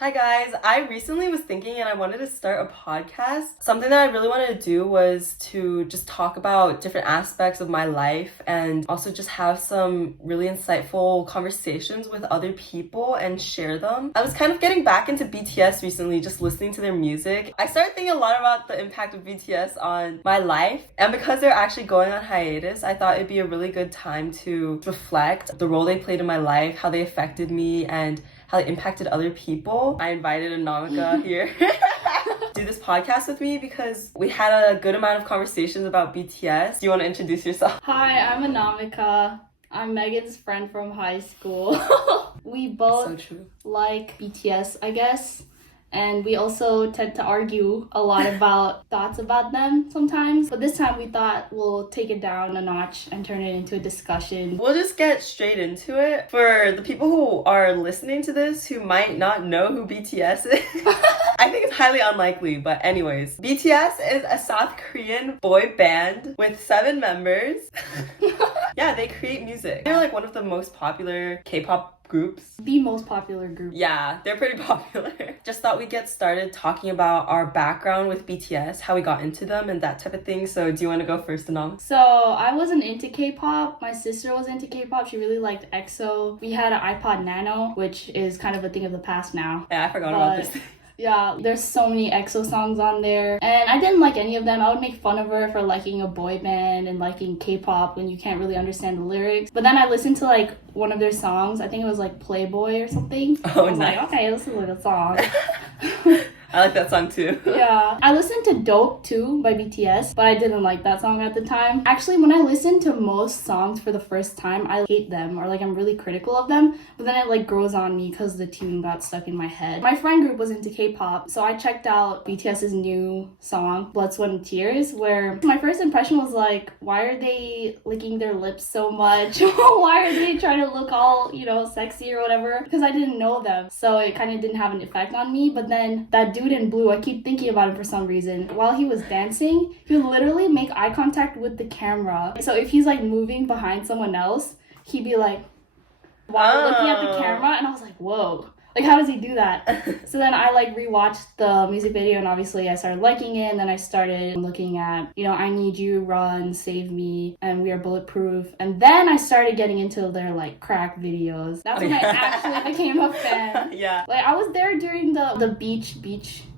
Hi guys, I recently was thinking and I wanted to start a podcast. Something that I really wanted to do was to just talk about different aspects of my life and also just have some really insightful conversations with other people and share them. I was kind of getting back into BTS recently, just listening to their music. I started thinking a lot about the impact of BTS on my life, and because they're actually going on hiatus, I thought it'd be a really good time to reflect the role they played in my life, how they affected me, and how it impacted other people. I invited Anamika here do this podcast with me because we had a good amount of conversations about BTS. Do you want to introduce yourself? Hi, I'm Anamika. I'm Megan's friend from high school. We both like BTS, I guess. And we also tend to argue a lot about thoughts about them sometimes. But this time we thought we'll take it down a notch and turn it into a discussion. We'll just get straight into it. For the people who are listening to this who might not know who BTS is, I think it's highly unlikely, but anyways. BTS is a South Korean boy band with 7 members. Yeah, they create music. They're like one of the most popular K-pop groups. The most popular group. Yeah, they're pretty popular. Just thought we'd get started talking about our background with BTS, how we got into them and that type of thing. So do you want to go first, Anam? So I wasn't into K-pop. My sister was into K-pop. She really liked EXO. We had an iPod Nano, which is kind of a thing of the past now. Yeah, I forgot about this. Yeah, there's so many EXO songs on there. And I didn't like any of them. I would make fun of her for liking a boy band and liking K-pop when you can't really understand the lyrics. But then I listened to like one of their songs. I think it was like Playboy or something. Oh, I was nice. like, okay, this is like a song. I like that song too. Yeah. I listened to Dope too by BTS, but I didn't like that song at the time. Actually, when I listen to most songs for the first time, I hate them or like I'm really critical of them, but then it like grows on me because the tune got stuck in my head. My friend group was into K-pop, so I checked out BTS's new song, Blood, Sweat, and Tears, where my first impression was like, why are they licking their lips so much? Why are they trying to look all, sexy or whatever? Because I didn't know them, so it kind of didn't have an effect on me. But then that dude in blue, I keep thinking about him for some reason. While he was dancing, he would literally make eye contact with the camera. So if he's like moving behind someone else, he'd be like, while looking at the camera, and I was like, whoa. Like, how does he do that? So then I like rewatched the music video, and obviously I started liking it, and then I started looking at, I Need You, Run, Save Me, and We Are Bulletproof. And then I started getting into their like crack videos. That's when I actually became a fan. Yeah. Like I was there during the beach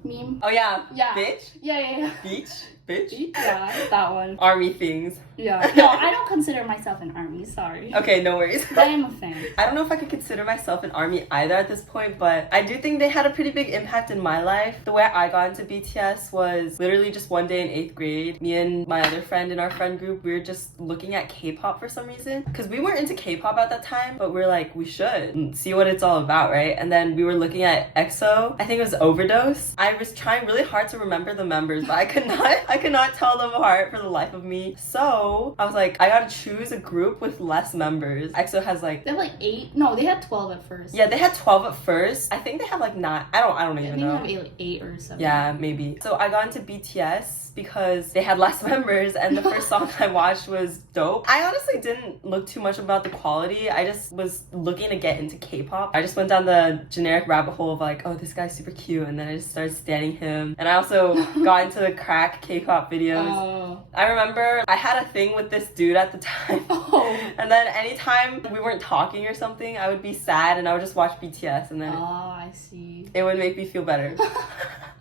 meme. Oh yeah. Yeah. Bitch? Yeah. Beach? Bitch? Yeah, that one. Army things. Yeah. No, I don't consider myself an army, sorry. Okay, no worries. I am a fan. I don't know if I could consider myself an army either at this point, but I do think they had a pretty big impact in my life. The way I got into BTS was literally just one day in 8th grade. Me and my other friend in our friend group, we were just looking at K-pop for some reason. Because we weren't into K-pop at that time, but we're like, we should see what it's all about, right? And then we were looking at EXO. I think it was Overdose. I was trying really hard to remember the members, but I could not tell them apart for the life of me. So I was like, I gotta choose a group with less members. EXO has like... They have like 8? No, they had 12 at first. Yeah, they had 12 at first. I think they have like 9. I don't even know. I think they have 8 or 7. Yeah, maybe. So I got into BTS because they had less members, and the first song I watched was Dope. I honestly didn't look too much about the quality. I just was looking to get into K-pop. I just went down the generic rabbit hole of like, oh, this guy's super cute, and then I just started standing him. And I also got into the crack K-pop videos. Oh. I remember I had a thing with this dude at the time. Oh. And then anytime we weren't talking or something, I would be sad and I would just watch BTS, and then oh, I see. It would make me feel better.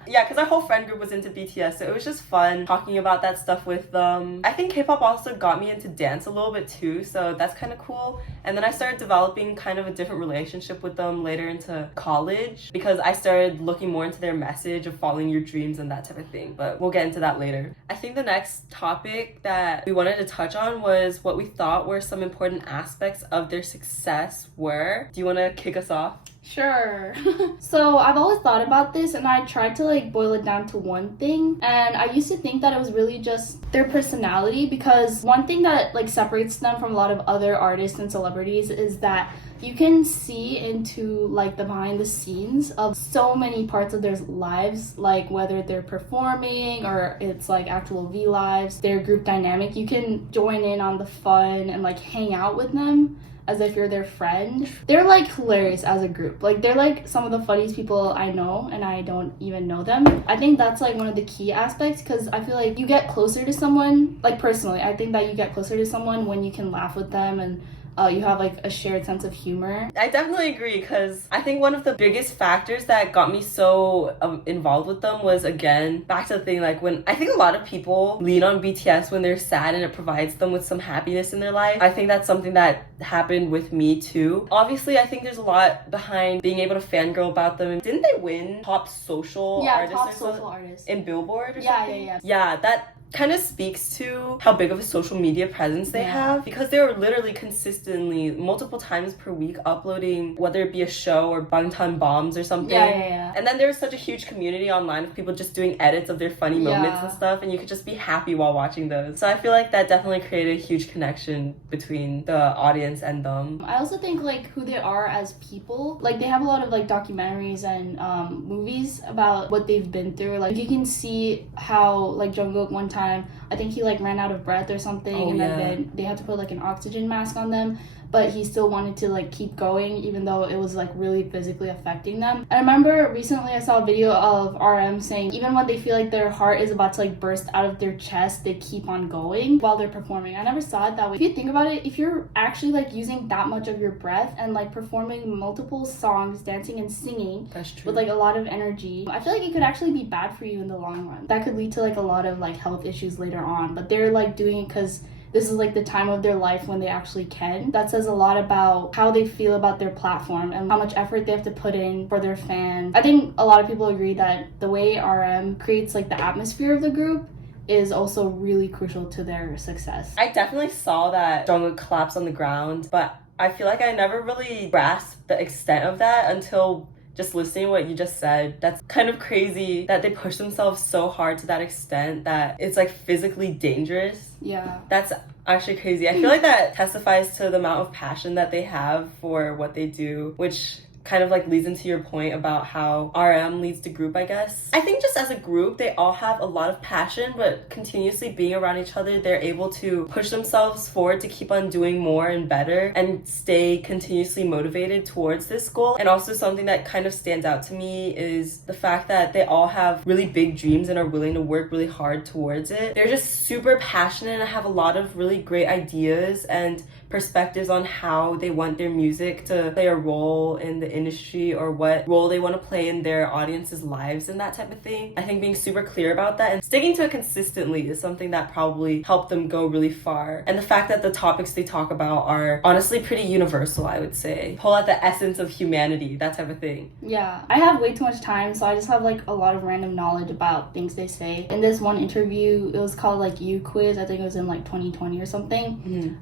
Yeah, because our whole friend group was into BTS, so it was just fun talking about that stuff with them. I think K-pop also got me into dance a little bit too, so that's kind of cool. And then I started developing kind of a different relationship with them later into college because I started looking more into their message of following your dreams and that type of thing, but we'll get into that later. I think the next topic that we wanted to touch on was what we thought were some important aspects of their success were. Do you want to kick us off? Sure. So I've always thought about this, and I tried to like boil it down to one thing, and I used to think that it was really just their personality, because one thing that like separates them from a lot of other artists and celebrities is that you can see into like the behind the scenes of so many parts of their lives, like whether they're performing or it's like actual V lives, their group dynamic. You can join in on the fun and like hang out with them. as if you're their friend. They're like hilarious as a group. Like they're like some of the funniest people I know, and I don't even know them. I think that's like one of the key aspects, because I feel like you get closer to someone, like personally, I think that you get closer to someone when you can laugh with them and you have like a shared sense of humor. I definitely agree, because I think one of the biggest factors that got me so involved with them was, again, back to the thing, like when I think a lot of people lean on BTS when they're sad and it provides them with some happiness in their life. I think that's something that happened with me too. Obviously, I think there's a lot behind being able to fangirl about them. Didn't they win top social artist top social artist in Billboard or yeah, something? yeah. Yeah, that kind of speaks to how big of a social media presence they have, because they were literally consistently multiple times per week uploading, whether it be a show or Bangtan Bombs or something. And then there's such a huge community online of people just doing edits of their funny moments and stuff, and you could just be happy while watching those. So I feel like that definitely created a huge connection between the audience and them. I also think like who they are as people, like they have a lot of like documentaries and movies about what they've been through. Like you can see how like Jungkook one time, I think he like ran out of breath or something, then they had to put like an oxygen mask on them, but he still wanted to like keep going even though it was like really physically affecting them. I remember recently I saw a video of RM saying even when they feel like their heart is about to like burst out of their chest, they keep on going while they're performing. I never saw it that way. If you think about it, if you're actually like using that much of your breath and like performing multiple songs, dancing and singing with like a lot of energy, I feel like it could actually be bad for you in the long run. That could lead to like a lot of like health issues later on, but they're like doing it because this is like the time of their life when they actually can. That says a lot about how they feel about their platform and how much effort they have to put in for their fans. I think a lot of people agree that the way RM creates like the atmosphere of the group is also really crucial to their success. I definitely saw that Jungkook collapse on the ground, but I feel like I never really grasped the extent of that until just listening to what you just said. That's kind of crazy that they push themselves so hard to that extent that it's like physically dangerous. Yeah. That's actually crazy. I feel like that testifies to the amount of passion that they have for what they do, which kind of like leads into your point about how RM leads the group, I guess. I think just as a group, they all have a lot of passion, but continuously being around each other, they're able to push themselves forward to keep on doing more and better and stay continuously motivated towards this goal. And also something that kind of stands out to me is the fact that they all have really big dreams and are willing to work really hard towards it. They're just super passionate and have a lot of really great ideas and perspectives on how they want their music to play a role in the industry or what role they want to play in their audience's lives and that type of thing. I think being super clear about that and sticking to it consistently is something that probably helped them go really far. And the fact that the topics they talk about are honestly pretty universal, I would say. Pull out the essence of humanity, that type of thing. Yeah, I have way too much time, so I just have like a lot of random knowledge about things they say. In this one interview, it was called like You Quiz, I think it was in like 2020 or something.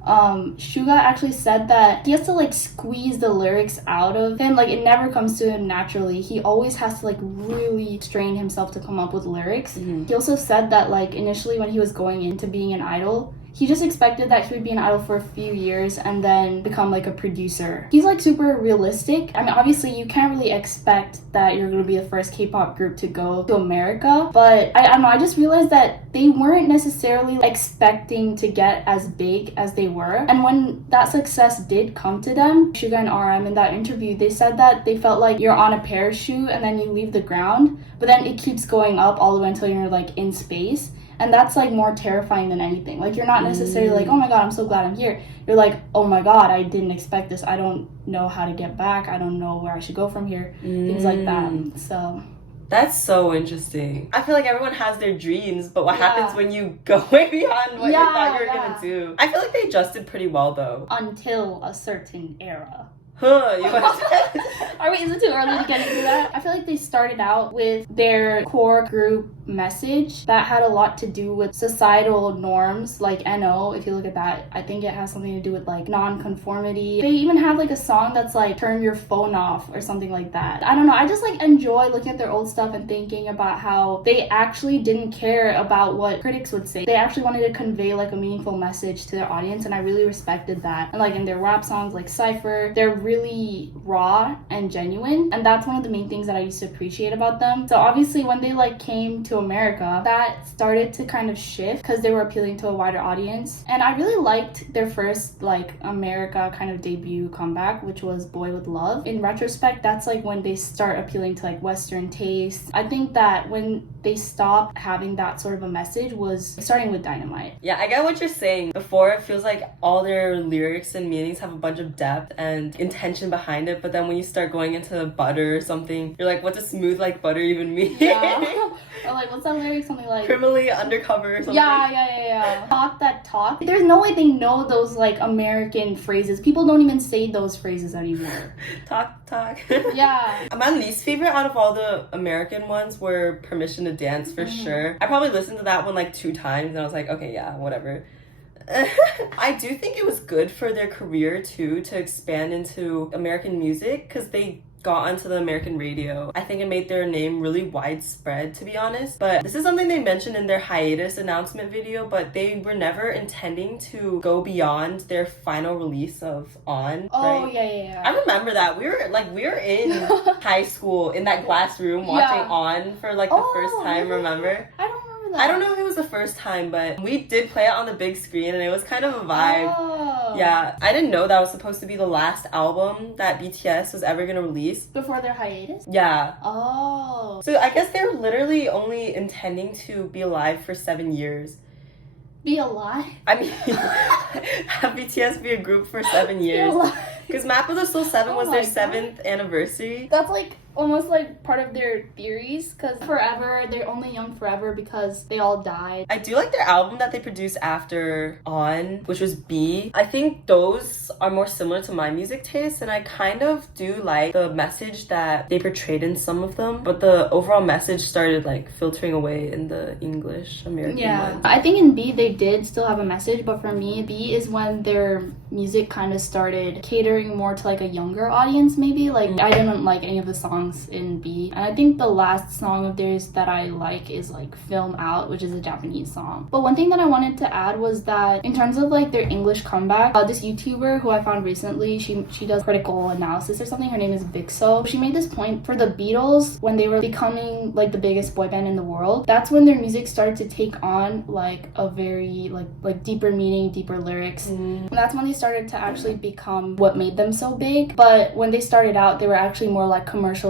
Suga actually said that he has to like squeeze the lyrics out of him. Like it never comes to him naturally. He always has to like really strain himself to come up with lyrics. He also said that like initially when he was going into being an idol, he just expected that he would be an idol for a few years and then become like a producer. He's like super realistic. I mean, obviously you can't really expect that you're going to be the first K-pop group to go to America, but I don't know, I just realized that they weren't necessarily expecting to get as big as they were. And when that success did come to them, Suga and RM in that interview, they said that they felt like you're on a parachute and then you leave the ground, but then it keeps going up all the way until you're like in space. And that's like more terrifying than anything. Like you're not necessarily like, oh my god, I'm so glad I'm here. You're like, oh my god, I didn't expect this. I don't know how to get back. I don't know where I should go from here. Things like that. So that's so interesting. I feel like everyone has their dreams, but what happens when you go way beyond what you thought you were gonna do? I feel like they adjusted pretty well though. Until a certain era. Are we, is it too early to get into that? I feel like they started out with their core group message that had a lot to do with societal norms, like NO. If you look at that, I think it has something to do with like non-conformity. They even have like a song that's like turn your phone off or something like that. I don't know, I just like enjoy looking at their old stuff and thinking about how they actually didn't care about what critics would say. They actually wanted to convey like a meaningful message to their audience, and I really respected that. And like in their rap songs like Cypher, they're really raw and genuine, and that's one of the main things that I used to appreciate about them. So obviously when they like came to America, that started to kind of shift because they were appealing to a wider audience. And I really liked their first like America kind of debut comeback, which was Boy With Love. In retrospect, that's like when they start appealing to like Western tastes. I think that when they stopped having that sort of a message was starting with Dynamite. Yeah, I get what you're saying. Before, it feels like all their lyrics and meanings have a bunch of depth and intention behind it, but then when you start going into butter or something, you're like, what does smooth like butter even mean? Yeah. Or like, what's that lyric? Something like criminally undercover or something. Yeah. Talk that talk. There's no way they know those like American phrases. People don't even say those phrases anymore. talk. Yeah. My least favorite out of all the American ones were Permission to Dance for sure. I probably listened to that one like 2 times and I was like, okay, yeah, whatever. I do think it was good for their career too to expand into American music because they got onto the American radio. I think it made their name really widespread, to be honest. But this is something they mentioned in their hiatus announcement video, but they were never intending to go beyond their final release of On. Oh, right? yeah. I remember that. We were in high school in that glass room watching On for like the first time, really? remember? I don't remember that. I don't know if it was the first time, but we did play it on the big screen and it was kind of a vibe. Oh. Yeah, I didn't know that was supposed to be the last album that BTS was ever gonna release. Before their hiatus? Yeah. Oh. So I guess they're literally only intending to be alive for 7 years. Be alive? I mean, have BTS be a group for 7 years. Because Map of the Soul 7 was their 7th anniversary. That's like almost like part of their theories, because forever, they're only young forever because they all died. I do like their album that they produced after On, which was B. I think those are more similar to my music taste, and I kind of do like the message that they portrayed in some of them, but the overall message started like filtering away in the English American one. I think in B they did still have a message, but for me, B is when their music kind of started catering more to like a younger audience, maybe. Like I didn't like any of the songs in B, and I think the last song of theirs that I like is like Film Out, which is a Japanese song. But one thing that I wanted to add was that in terms of like their English comeback, this YouTuber who I found recently, she does critical analysis or something, her name is Vixo. She made this point for the Beatles when they were becoming like the biggest boy band in the world. That's when their music started to take on like a very like deeper meaning, deeper lyrics. And that's when they started to actually become what made them so big. But when they started out, they were actually more like commercialized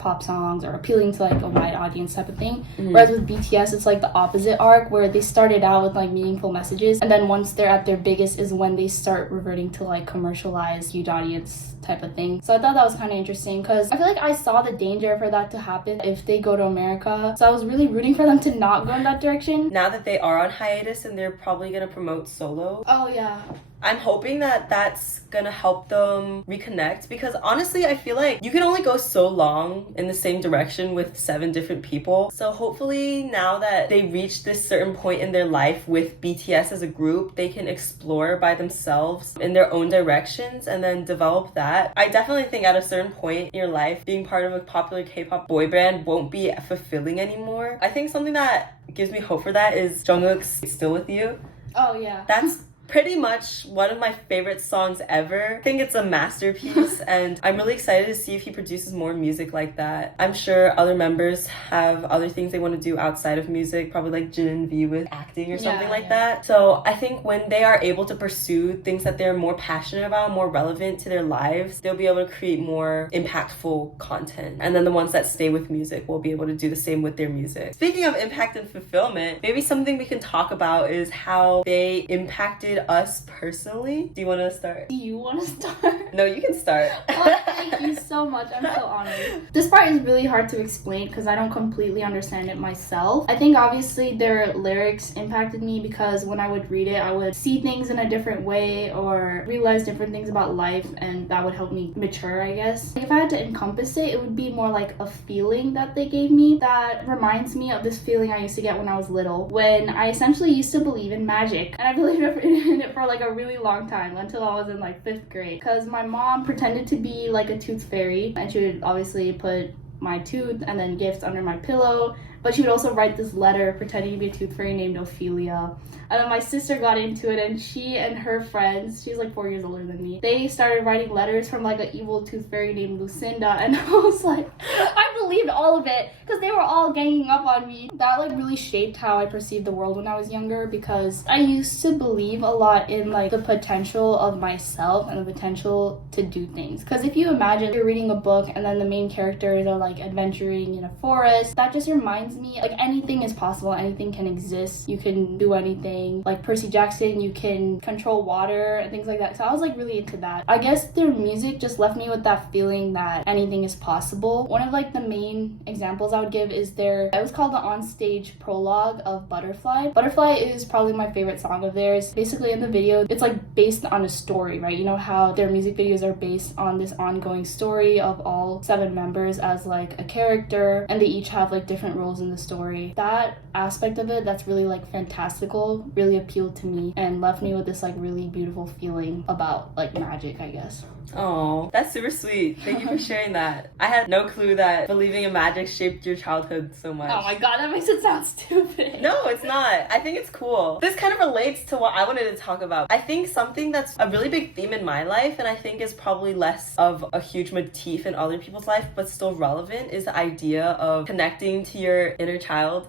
pop songs or appealing to like a wide audience type of thing. Whereas with BTS, it's like the opposite arc, where they started out with like meaningful messages, and then once they're at their biggest is when they start reverting to like commercialized huge audience type of thing. So I thought that was kind of interesting because I feel like I saw the danger for that to happen if they go to America. So I was really rooting for them to not go in that direction. Now that they are on hiatus and they're probably gonna promote solo. Oh yeah. I'm hoping that that's gonna help them reconnect, because honestly I feel like you can only go so long in the same direction with 7 different people. So hopefully now that they reach this certain point in their life with BTS as a group, they can explore by themselves in their own directions and then develop that. I definitely think at a certain point in your life, being part of a popular K-pop boy band won't be fulfilling anymore. I think something that gives me hope for that is Jungkook's Still With You. Oh yeah. That's pretty much one of my favorite songs ever. I think it's a masterpiece and I'm really excited to see if he produces more music like that. I'm sure other members have other things they want to do outside of music, probably like Jin and V with acting or something like that. So I think when they are able to pursue things that they're more passionate about, more relevant to their lives, they'll be able to create more impactful content. And then the ones that stay with music will be able to do the same with their music. Speaking of impact and fulfillment, maybe something we can talk about is how they impacted us personally. Do you want to start? Do you want to start? No, you can start. Oh, thank you so much. I'm so honored. This part is really hard to explain because I don't completely understand it myself. I think obviously their lyrics impacted me because when I would read it, I would see things in a different way or realize different things about life, and that would help me mature, I guess. If I had to encompass it, it would be more like a feeling that they gave me that reminds me of this feeling I used to get when I was little, when I essentially used to believe in magic. And I believed in it for like a really long time until I was in like 5th grade, because my mom pretended to be like a tooth fairy and she would obviously put my tooth and then gifts under my pillow, But she would also write this letter pretending to be a tooth fairy named Ophelia. And then my sister got into it, and she and her friends, she's like 4 years older than me, they started writing letters from like an evil tooth fairy named Lucinda, and I was like, I believed all of it because they were all ganging up on me. That like really shaped how I perceived the world when I was younger, because I used to believe a lot in like the potential of myself and the potential to do things. Because if you imagine you're reading a book and then the main characters are like adventuring in a forest, that just reminds me like anything is possible, anything can exist, you can do anything. Like Percy Jackson, you can control water and things like that. So I was like really into that. I guess their music just left me with that feeling that anything is possible. One of like the main examples I would give is it was called the onstage prologue of Butterfly. Butterfly is probably my favorite song of theirs. Basically in the video, it's like based on a story, right? You know how their music videos are based on this ongoing story of all 7 members as like a character, and they each have like different roles in the story. That aspect of it that's really like fantastical really appealed to me and left me with this like really beautiful feeling about like magic, I guess. Oh, that's super sweet. Thank you for sharing that. I had no clue that believing in magic shaped your childhood so much. Oh my god, that makes it sound stupid. No, it's not. I think it's cool. This kind of relates to what I wanted to talk about. I think something that's a really big theme in my life, and I think is probably less of a huge motif in other people's life, but still relevant, is the idea of connecting to your inner child,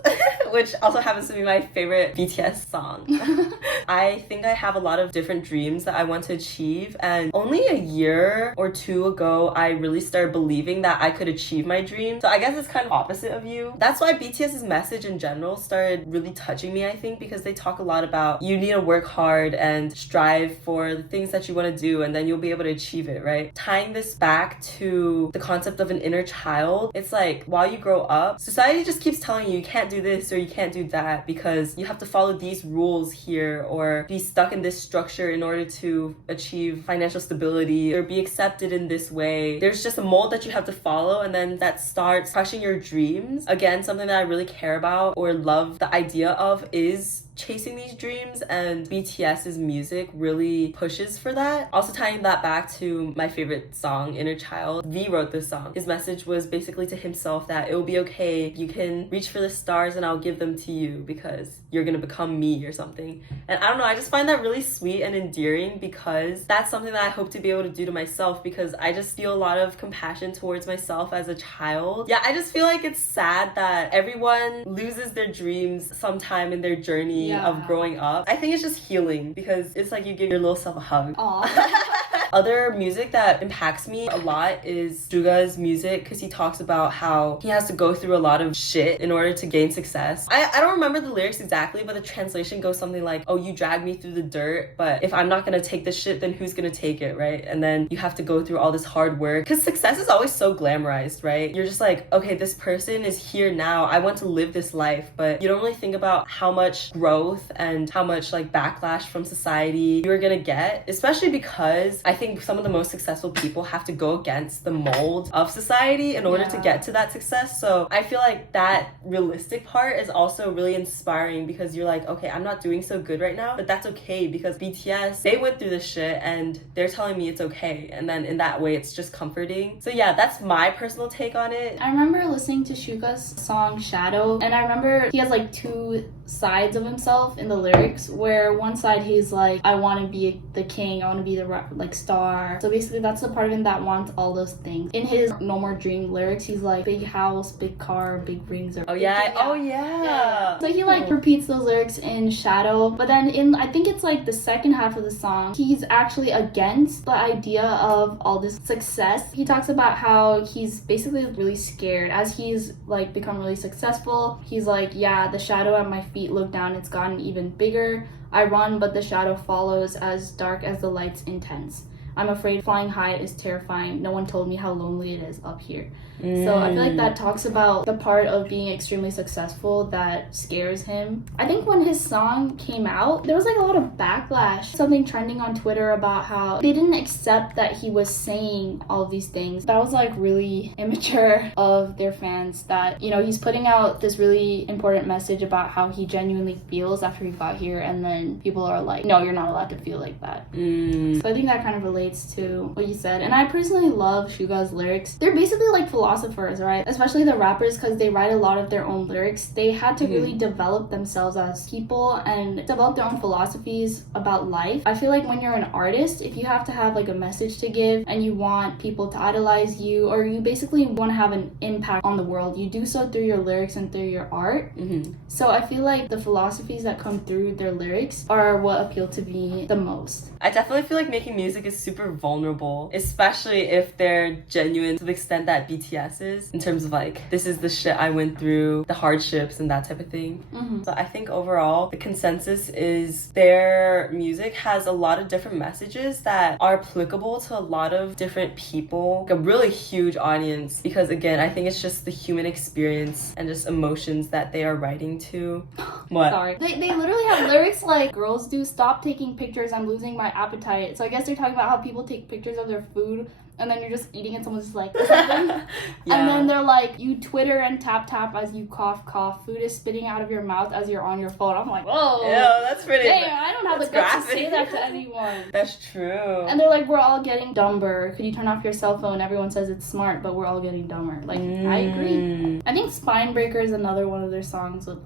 which also happens to be my favorite BTS song. I think I have a lot of different dreams that I want to achieve, and only a year or 2 ago, I really started believing that I could achieve my dream. So I guess it's kind of opposite of you. That's why BTS's message in general started really touching me, I think, because they talk a lot about you need to work hard and strive for the things that you want to do, and then you'll be able to achieve it, right? Tying this back to the concept of an inner child, it's like while you grow up, society just keeps telling you can't do this or you can't do that because you have to follow these rules here or be stuck in this structure in order to achieve financial stability or be accepted in this way. There's just a mold that you have to follow, and then that starts crushing your dreams. Again, something that I really care about or love the idea of is chasing these dreams, and BTS's music really pushes for that. Also tying that back to my favorite song, Inner Child. V wrote this song. His message was basically to himself that it will be okay, you can reach for the stars and I'll give them to you because you're gonna become me or something. And I don't know, I just find that really sweet and endearing because that's something that I hope to be able to do to myself, because I just feel a lot of compassion towards myself as a child. Yeah, I just feel like it's sad that everyone loses their dreams sometime in their journey of growing up. I think it's just healing because it's like you give your little self a hug. Other music that impacts me a lot is Suga's music, because he talks about how he has to go through a lot of shit in order to gain success. I don't remember the lyrics exactly, but the translation goes something like, oh, you drag me through the dirt, but if I'm not gonna take this shit, then who's gonna take it, right? And then you have to go through all this hard work, because success is always so glamorized, right? You're just like, okay, this person is here now, I want to live this life, but you don't really think about how much growth and how much like backlash from society you're gonna get, especially because I think some of the most successful people have to go against the mold of society in order to get to that success. So I feel like that realistic part is also really inspiring, because you're like, okay, I'm not doing so good right now, but that's okay because BTS, they went through this shit and they're telling me it's okay. And then in that way, it's just comforting. So yeah, that's my personal take on it. I remember listening to Suga's song Shadow, and I remember he has like 2 sides of himself in the lyrics, where one side he's like, I want to be the king, I want to be the like star. So basically that's the part of him that wants all those things. In his No More Dream lyrics, he's like, big house, big car, big rings. Oh yeah. So he like repeats those lyrics in Shadow, but then in, I think it's like the second half of the song, he's actually against the idea of all this success. He talks about how he's basically really scared as he's like become really successful. He's like, yeah, the shadow at my feet, look down, it's gotten even bigger. I run, but the shadow follows, as dark as the light's intense. I'm afraid flying high is terrifying. No one told me how lonely it is up here. So I feel like that talks about the part of being extremely successful that scares him. I think when his song came out, there was like a lot of backlash. Something trending on Twitter about how they didn't accept that he was saying all of these things. That was like really immature of their fans, that, you know, he's putting out this really important message about how he genuinely feels after he got here, and then people are like, no, you're not allowed to feel like that. So I think that kind of relates relates to what you said. And I personally love Suga's lyrics. They're basically like philosophers, right? Especially the rappers, because they write a lot of their own lyrics. They had to really develop themselves as people and develop their own philosophies about life. I feel like when you're an artist, if you have to have like a message to give and you want people to idolize you, or you basically want to have an impact on the world, you do so through your lyrics and through your art. So I feel like the philosophies that come through their lyrics are what appeal to me the most. I definitely feel like making music is super vulnerable, especially if they're genuine to the extent that BTS is, in terms of like, this is the shit I went through, the hardships and that type of thing. So I think overall the consensus is their music has a lot of different messages that are applicable to a lot of different people, like a really huge audience, because again, I think it's just the human experience and just emotions that they are writing to. What? Sorry. They literally have lyrics like, girls do stop taking pictures, I'm losing my appetite. So I guess they're talking about how people take pictures of their food and then you're just eating and someone's just like something. And then they're like, you twitter and tap as you cough. Food is spitting out of your mouth as you're on your phone. I'm like, whoa. Yeah, that's pretty. Damn, I don't have the guts to say that to anyone. That's true. And they're like, we're all getting dumber. Could you turn off your cell phone? Everyone says it's smart, but we're all getting dumber. Like, I agree. I think Spine Breaker is another one of their songs with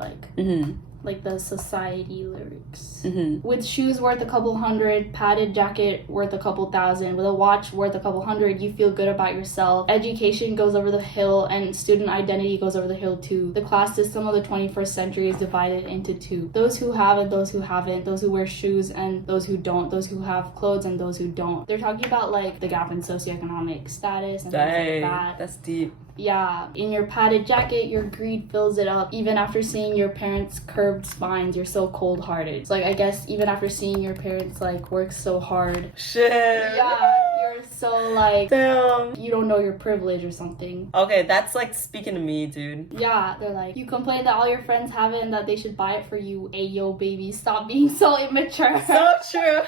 like the society lyrics. With shoes worth a couple hundred, padded jacket worth a couple thousand, with a watch worth a couple hundred, you feel good about yourself. Education goes over the hill and student identity goes over the hill too. The class system of the 21st century is divided into two. Those who have and those who haven't. Those who wear shoes and those who don't. Those who have clothes and those who don't. They're talking about like the gap in socioeconomic status and things like that. That's deep. Yeah, in your padded jacket, your greed fills it up. Even after seeing your parents' curved spines, you're so cold-hearted. It's like, I guess even after seeing your parents like work so hard. Shit. Yeah, you're so like, damn, you don't know your privilege or something. Okay, that's like speaking to me, dude. Yeah, they're like, you complain that all your friends have it and that they should buy it for you. Ayo, baby, stop being so immature. So true.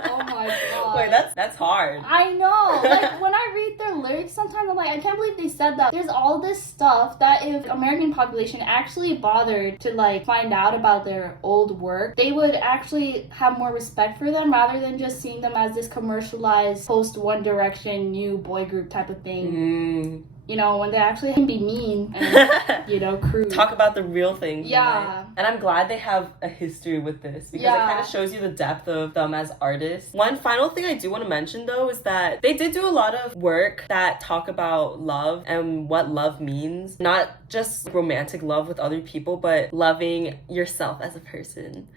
Oh my god. Wait, that's hard. I know. Like, when I read their lyrics, sometimes I'm like, I can't believe they said that. There's all this stuff that if American population actually bothered to like find out about their old work, they would actually have more respect for them rather than just seeing them as this commercialized post One Direction new boy group type of thing. You know, when they actually can be mean and, you know, crude. Talk about the real things. Yeah. Right? And I'm glad they have a history with this because it kind of shows you the depth of them as artists. One final thing I do want to mention, though, is that they did do a lot of work that talk about love and what love means. Not just romantic love with other people, but loving yourself as a person.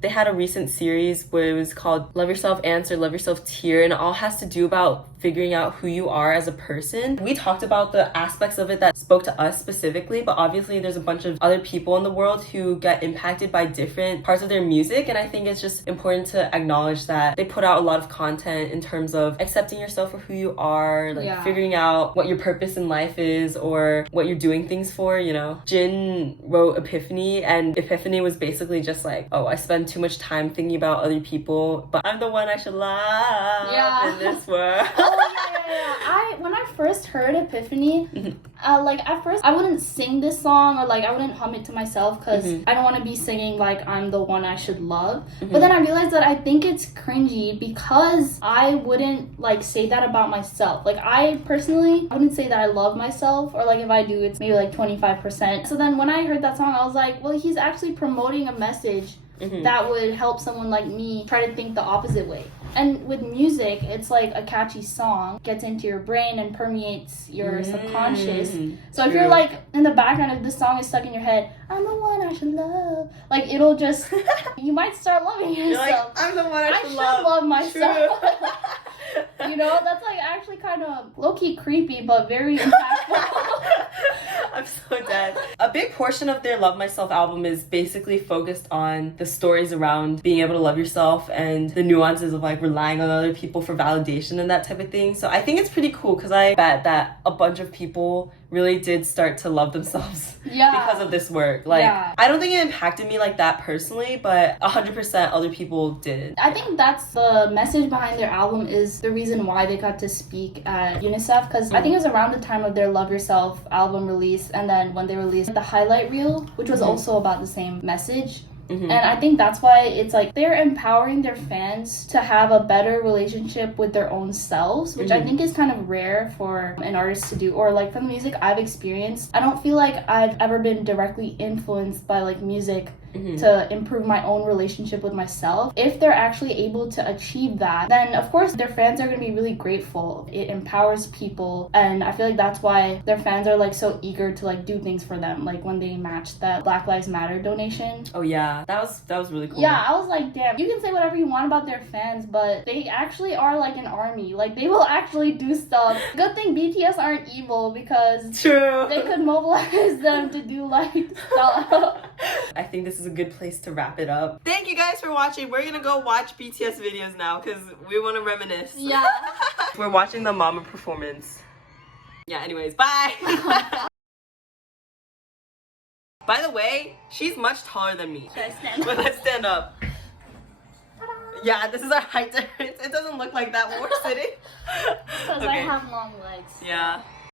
They had a recent series where it was called Love Yourself Answer, Love Yourself Tear, and it all has to do about figuring out who you are as a person. We talked about the aspects of it that spoke to us specifically, but obviously there's a bunch of other people in the world who get impacted by different parts of their music, and I think it's just important to acknowledge that they put out a lot of content in terms of accepting yourself for who you are, like figuring out what your purpose in life is or what you're doing things for, you know. Jin wrote Epiphany, and Epiphany was basically just like, oh, I spend too much time thinking about other people, but I'm the one I should love in this world. When I first heard Epiphany, like at first I wouldn't sing this song or like I wouldn't hum it to myself because I don't want to be singing like I'm the one I should love. But then I realized that I think it's cringy because I wouldn't like say that about myself. Like I personally wouldn't say that I love myself, or like if I do, it's maybe like 25%. So then when I heard that song, I was like, well, he's actually promoting a message that would help someone like me try to think the opposite way. And with music, it's like a catchy song gets into your brain and permeates your subconscious. So if you're like in the background, if this song is stuck in your head, I'm the one I should love, like it'll just, you might start loving yourself. You're like, I'm the one I should love. love myself. You know, that's like actually kind of low-key creepy, but very impactful. I'm so dead. A big portion of their Love Myself album is basically focused on the stories around being able to love yourself and the nuances of like relying on other people for validation and that type of thing. So I think it's pretty cool because I bet that a bunch of people really did start to love themselves because of this work. Like, I don't think it impacted me like that personally, but 100% other people did. I think that's the message behind their album, is the reason why they got to speak at UNICEF, because I think it was around the time of their Love Yourself album release, and then when they released the highlight reel, which was also about the same message. And I think that's why it's like they're empowering their fans to have a better relationship with their own selves, which I think is kind of rare for an artist to do. Or like from the music I've experienced, I don't feel like I've ever been directly influenced by like music to improve my own relationship with myself. If they're actually able to achieve that, then of course their fans are going to be really grateful. It empowers people, and I feel like that's why their fans are like so eager to like do things for them, like when they matched that Black Lives Matter donation. Oh yeah, that was really cool. Yeah, I was like, damn, you can say whatever you want about their fans, but they actually are like an army. Like they will actually do stuff. Good thing BTS aren't evil, because True. they could mobilize them to do like stuff. I think this is a good place to wrap it up. Thank you guys for watching. We're gonna go watch BTS videos now because we want to reminisce. Yeah. We're watching the Mama performance. Yeah, anyways, bye. By the way, she's much taller than me. Should I stand But let's stand up. Yeah, this is our height difference. It doesn't look like that when we're sitting. Because I have long legs. Yeah.